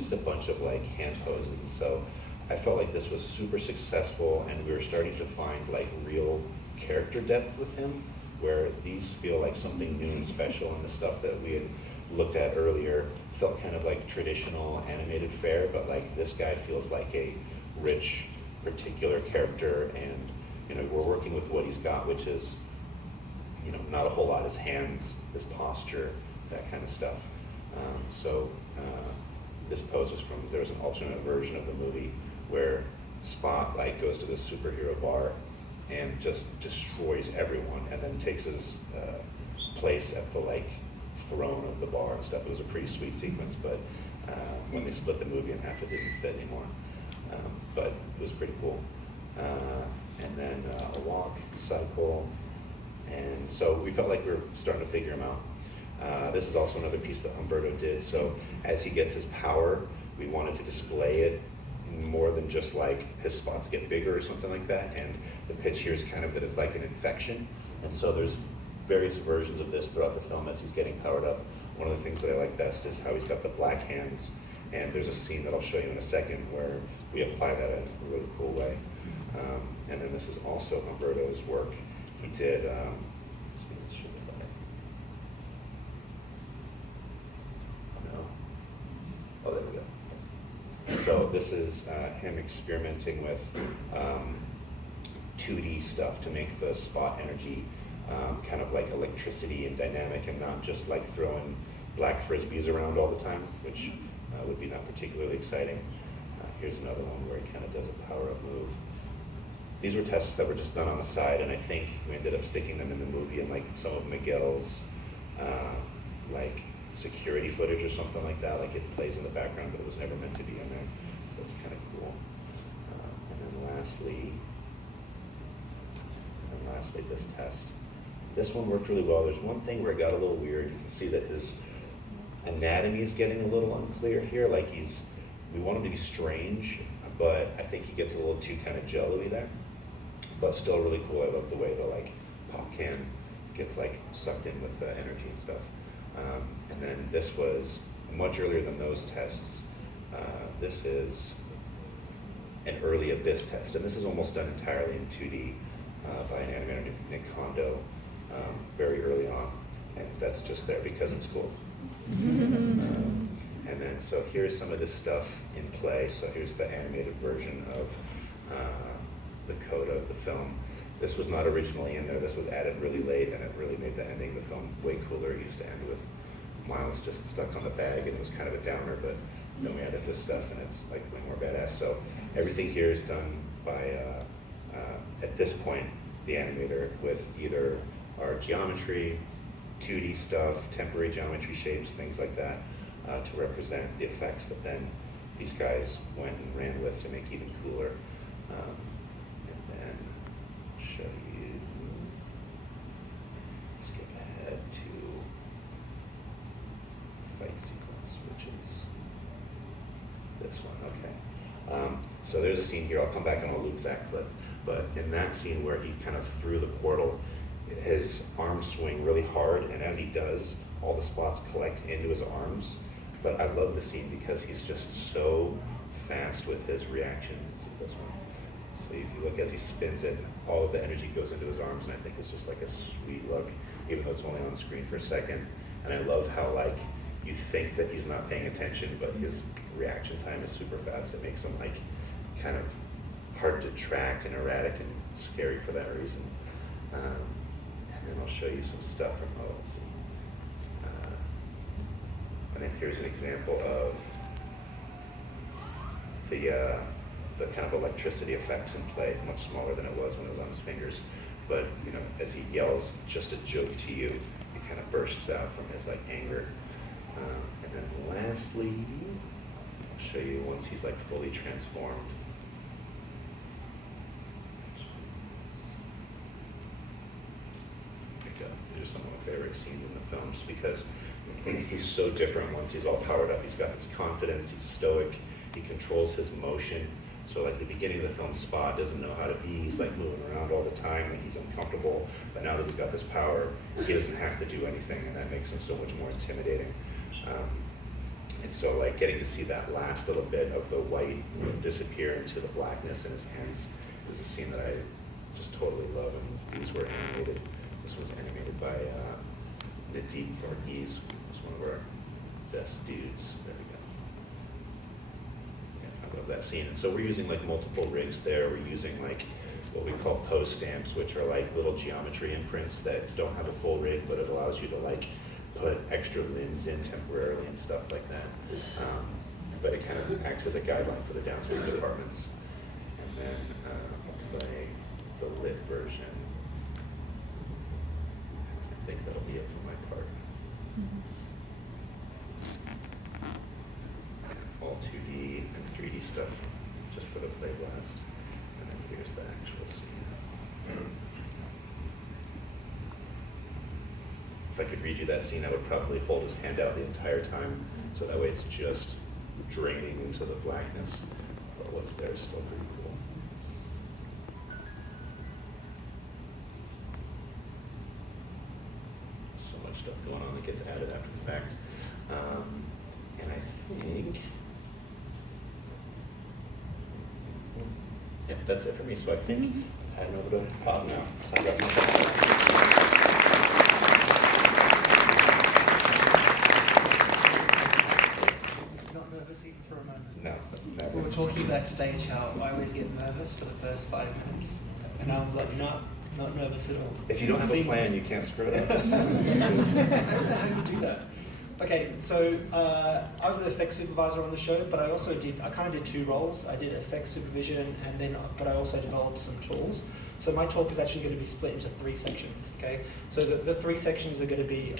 just a bunch of like hand poses. And so I felt like this was super successful, and we were starting to find like real character depth with him, where these feel like something new and special, and the stuff that we had looked at earlier felt kind of like traditional animated fare, but like this guy feels like a rich, particular character, and you know, we're working with what he's got, which is, you know, not a whole lot, his hands, his posture, that kind of stuff. This pose was from, there was an alternate version of the movie where Spot like goes to this superhero bar and just destroys everyone, and then takes his place at the like throne of the bar and stuff. It was a pretty sweet sequence, but when they split the movie in half, it didn't fit anymore. But it was pretty cool. And then a walk, cycle, and so we felt like we were starting to figure him out. This is also another piece that Humberto did. So as he gets his power, we wanted to display it in more than just like his spots get bigger or something like that. And the pitch here is kind of that it's like an infection. And so there's various versions of this throughout the film as he's getting powered up. One of the things that I like best is how he's got the black hands. And there's a scene that I'll show you in a second where we apply that in a really cool way. And then this is also Humberto's work. He did, let's see, this should play. No. Oh, there we go. Okay. So this is him experimenting with 2D stuff to make the spot energy kind of like electricity and dynamic, and not just like throwing black frisbees around all the time, which would be not particularly exciting. Here's another one where he kind of does a power-up move. These were tests that were just done on the side, and I think we ended up sticking them in the movie, and like some of Miguel's like security footage or something like that. Like it plays in the background, but it was never meant to be in there. So it's kind of cool. And then lastly, this test. This one worked really well. There's one thing where it got a little weird. You can see that his anatomy is getting a little unclear here. Like we want him to be strange, but I think he gets a little too kind of jello-y there. But still really cool. I love the way the like pop can gets like sucked in with the energy and stuff. And then this was much earlier than those tests. This is an early Abyss test, and this is almost done entirely in 2D by an animator, Nick Kondo, very early on. And that's just there because it's cool. And then, so here's some of this stuff in play. So here's the animated version of the coda of the film. This was not originally in there. This was added really late, and it really made the ending of the film way cooler. It used to end with Miles just stuck on the bag, and it was kind of a downer, but then we added this stuff, and it's like way more badass. So everything here is done by, at this point, the animator with either our geometry, 2D stuff, temporary geometry shapes, things like that, to represent the effects that then these guys went and ran with to make even cooler. And then I'll show you, skip ahead to fight sequence, which is this one, okay. So there's a scene here, I'll come back and I'll loop that clip, but in that scene where he kind of threw the portal, his arms swing really hard, and as he does, all the spots collect into his arms. But I love the scene because he's just so fast with his reaction. Let's see this one. So if you look as he spins it, all of the energy goes into his arms, and I think it's just like a sweet look, even though it's only on screen for a second. And I love how like you think that he's not paying attention, but his reaction time is super fast. It makes him like kind of hard to track and erratic and scary for that reason. And then I'll show you some stuff from, oh, let's see. And then here's an example of the kind of electricity effects in play, much smaller than it was when it was on his fingers. But you know, as he yells just a joke to you, it kind of bursts out from his like anger. And then lastly, I'll show you once he's like fully transformed. These are some of my favorite scenes in the film, just because he's so different once he's all powered up. He's got this confidence, he's stoic, he controls his motion. So like the beginning of the film, Spot doesn't know how to be, he's like moving around all the time, like he's uncomfortable. But now that he's got this power, he doesn't have to do anything, and that makes him so much more intimidating. And so like getting to see that last little bit of the white disappear into the blackness in his hands is a scene that I just totally love, and these were animated. This was animated by Nadeep Varghese, who's one of our best dudes. There we go. Yeah, I love that scene. And so we're using like multiple rigs there. We're using like what we call post stamps, which are like little geometry imprints that don't have a full rig, but it allows you to like put extra limbs in temporarily and stuff like that. But it kind of acts as a guideline for the downstream departments. And then I'll play the lit version. I think that'll be it for my part. All 2D and 3D stuff just for the play blast. And then here's the actual scene. If I could redo that scene, I would probably hold his hand out the entire time, so that way it's just draining into the blackness. But what's there is still pretty cool. So much stuff going on that gets added after the fact. And I think, yeah, that's it for me. So I think I hand over to Bob now. I got my For a moment. No, never. We were talking backstage how I always get nervous for the first 5 minutes, and I was like, not nervous at all. If you don't have a plan, you can't screw it up. I don't know how you do that. Okay, so I was the effects supervisor on the show, but I kind of did 2 roles. I did effects supervision, but I also developed some tools. So my talk is actually going to be split into 3 sections. Okay, so the 3 sections are going to be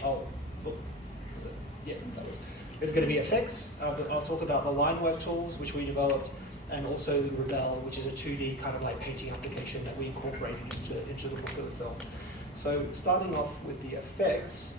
There's going to be effects. I'll talk about the line work tools, which we developed, and also Rebel, which is a 2D kind of like painting application that we incorporated into the look of the film. So starting off with the effects.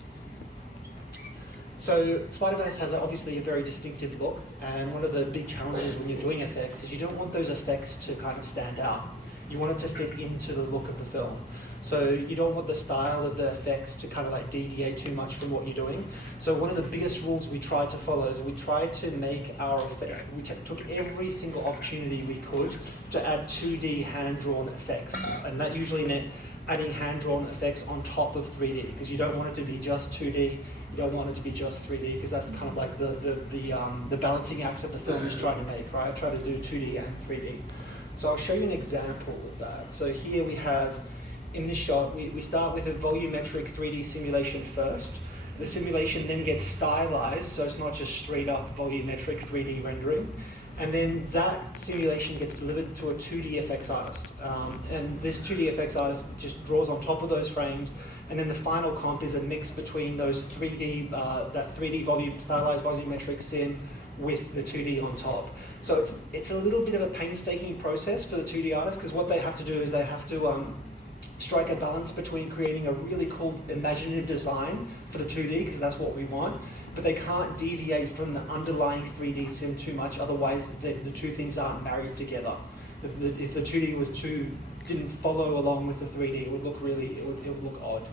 So Spider-Verse has obviously a very distinctive look, and one of the big challenges when you're doing effects is you don't want those effects to kind of stand out. You want it to fit into the look of the film. So you don't want the style of the effects to kind of like deviate too much from what you're doing. So one of the biggest rules we tried to follow is we tried to make our effect, we took every single opportunity we could to add 2D hand-drawn effects. And that usually meant adding hand-drawn effects on top of 3D, because you don't want it to be just 2D, you don't want it to be just 3D, because that's kind of like the balancing act that the film is trying to make, right? I try to do 2D and 3D. So I'll show you an example of that. So here we have, in this shot, we start with a volumetric 3D simulation first. The simulation then gets stylized, so it's not just straight up volumetric 3D rendering. And then that simulation gets delivered to a 2D effects artist. And this 2D effects artist just draws on top of those frames, and then the final comp is a mix between those 3D, that 3D stylized volumetric sim with the 2D on top. So it's a little bit of a painstaking process for the 2D artist, because what they have to do is they have to strike a balance between creating a really cool imaginative design for the 2D, because that's what we want, but they can't deviate from the underlying 3D sim too much, otherwise the 2 things aren't married together. If the 2D didn't follow along with the 3D, it would look odd.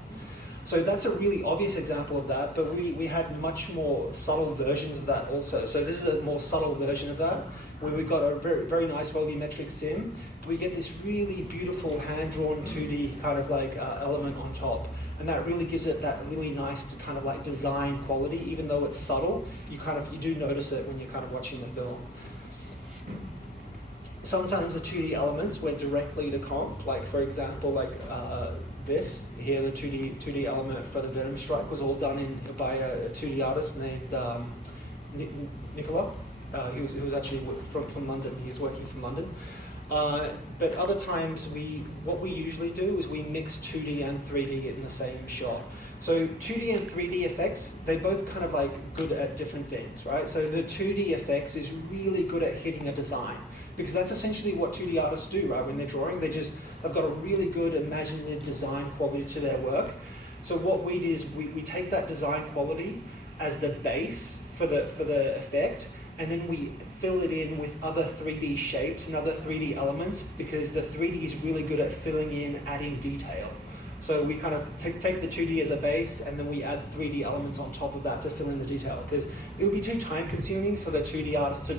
So that's a really obvious example of that, but we had much more subtle versions of that also. So this is a more subtle version of that, where we've got a very, very nice volumetric sim. We get this really beautiful hand-drawn 2D kind of like element on top. And that really gives it that really nice kind of like design quality. Even though it's subtle, you do notice it when you're kind of watching the film. Sometimes the 2D elements went directly to comp, like for example, like this here, the 2D element for the Venom strike was all done by a 2D artist named Nicola. He was actually from London. He was working from London. But other times, what we usually do is we mix 2D and 3D in the same shot. So 2D and 3D effects, they both kind of like good at different things, right? So the 2D effects is really good at hitting a design, because that's essentially what 2D artists do, right? When they're drawing, they've got a really good imaginative design quality to their work. So what we do is we take that design quality as the base for the effect, and then we fill it in with other 3D shapes and other 3D elements, because the 3D is really good at filling in, adding detail. So we kind of take the 2D as a base, and then we add 3D elements on top of that to fill in the detail, because it would be too time consuming for the 2D artist to